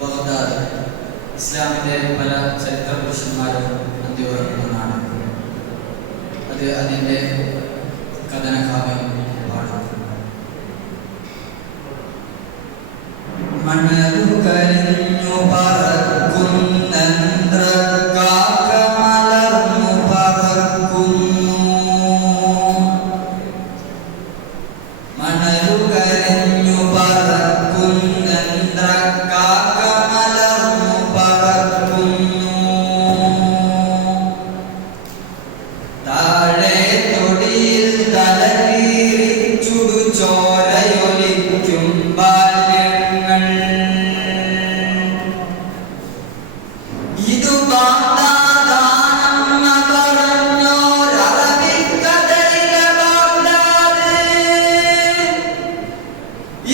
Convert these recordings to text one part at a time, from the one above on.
ബഗ്ദാദ് ഇസ്ലാമിൻ്റെ പല ചരിത്ര പുരുഷന്മാരും അന്ത്യവർണ്ണമാണ്. അത് അതിൻ്റെ കഥനകാവ്യമാണ്. മണലു കരിഞ്ഞു പറക്കുന്നന്ദ്ര കാക്കമലർന്നു പറക്കുന്നു. മണലു കരിഞ്ഞു പറക്കുന്നന്ദ്ര കാക്കമലർന്നു പറക്കുന്നു. താഴെ തൊടിയിൽ തലകീറിച്ചുടു ചോരയൊലിക്കും ബാല്യങ്ങൾ. ഇതു ബാഗ്ദാദാണെന്ന പറഞ്ഞോരറബിക്കഥയിലെ ബാഗ്ദാദ്.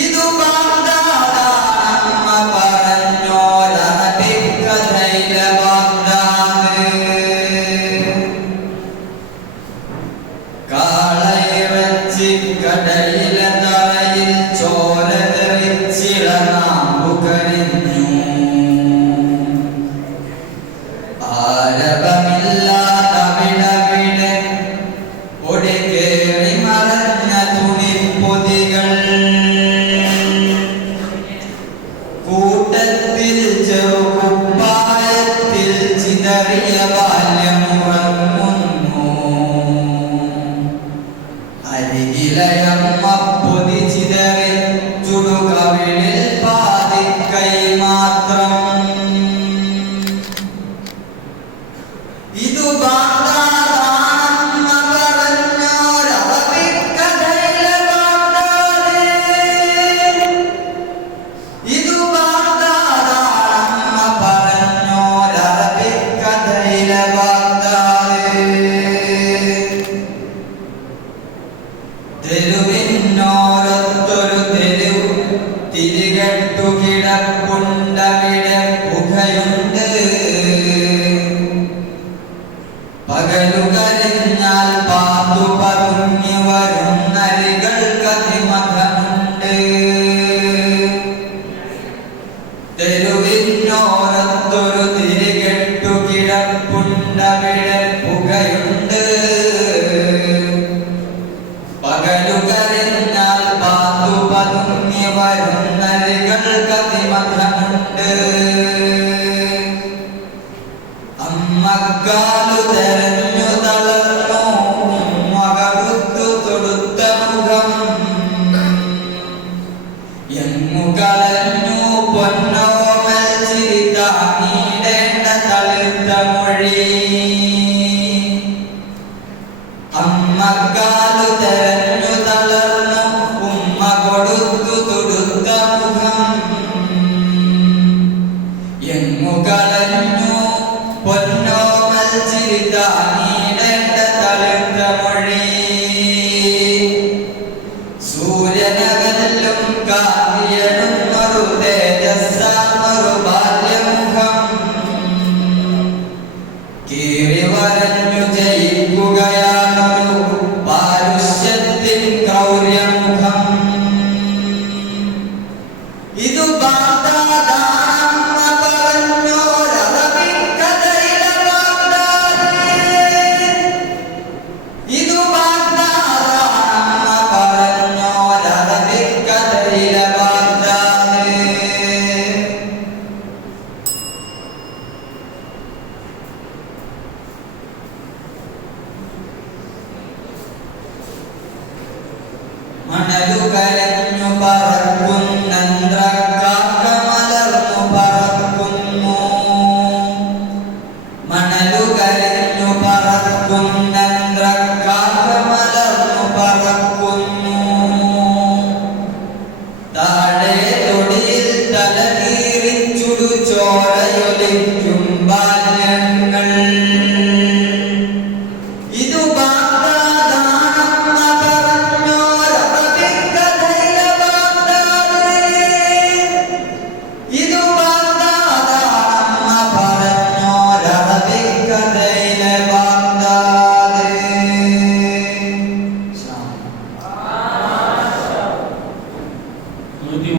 ഇതു ബാഗ്ദാദാണെന്ന പറഞ്ഞോരറബിക്കഥയിലെ ബാഗ്ദാദ്. കാളയിറച്ചിക്കടയിലെ തറയിൽ ചോര തെറിച്ചിളനാമ്പു കരിഞ്ഞു. ആരവമില്ലാതവിടവിടെ ഒടി കേറി മറഞ്ഞ തുണിപ്പൊതികൾ. കൂട്ടത്തിൽ ചെറുകുപ്പായത്തിൽ ചിതറിയ ബാല്യമുറങ്ങുന്നു. അരികിലയമ്മ പൊതി ചിതറി ചുടുകവിളിൽ പാതിക്കൈ മാത്രം. ഇതു ബാഗ്ദാദാണെന്ന പറഞ്ഞോരറബിക്കഥയിലെ ബാഗ്ദാദ്. ഇതു ബാഗ്ദാദാണെന്ന പറഞ്ഞോരറബിക്കഥയിലെ ബാഗ്ദാദ്. തെരുവിനോരത്തൊരു തെരുവ് തിരികെട്ടു കിടപ്പുണ്ടവിടെ പുകയുണ്ട്. പകലു കരിഞ്ഞാൽ പാതു പതുങ്ങി വരുന്നരികൾക്കതിമതമുണ്ട്. തെരുവിനോരത്തൊരു തിരികെട്ടു കിടപ്പുണ്ടവിടെ പുകയുണ്ട്. പകലു കരിഞ്ഞാൽ പാതു പതുങ്ങി വരുന്നരികൾക്കതിമതമുണ്ട്. അമ്മക്കാലു തെരഞ്ഞു തളർന്നു മകടുത്തു തൊടുത്ത മുഖം. എങ്ങു കളഞ്ഞു പൊന്നോമൽ ചിരി താങ്ങിടേണ്ട തളിർത്ത മൊഴി. അമ്മക്കാലു തെരഞ്ഞു തളർന്നു ഉമ്മ കൊടുത്തു തൊടുത്ത മുഖം. എങ്ങു കളഞ്ഞു പൊന്നോമൽ ചിരി താങ്ങിടേണ്ട തളിർത്ത മൊഴി. സൂര്യനകല്ലും കാതിയെടുന്നൊരു തേജസ്സാർന്നൊരു ബാല്യമുഖം. കീറി വരഞ്ഞു ജയിക്കുകയാണൊരു പാരുഷ്യത്തിൻ ക്രൗര്യമുഖം. ഇതു ബാഗ്ദാദാണെന്ന പറഞ്ഞോരറബിക്കഥയിലെ ബാഗ്ദാദ്. ഇതു ബാഗ്ദാദാണെന്ന പറഞ്ഞോരറബിക്കഥയിലെ ബാഗ്ദാദ്. മണലു കരഞ്ഞു പറക്കുന്നന്ദ്ര കാക്കമലർന്നു പറക്കുന്നു. മണലു കരഞ്ഞു പറക്കുന്നന്ദ്ര കാക്കമലർന്നു പറക്കുന്നു. താഴെ തൊടിയിൽ തലകീറിച്ചുടു ചോരയൊലിക്കും ബാല്യങ്ങൾ. ഇതു ബാഗ്ദാദാണെന്ന പറഞ്ഞോരറബിക്കഥയിലെ ബാഗ്ദാദ്. 100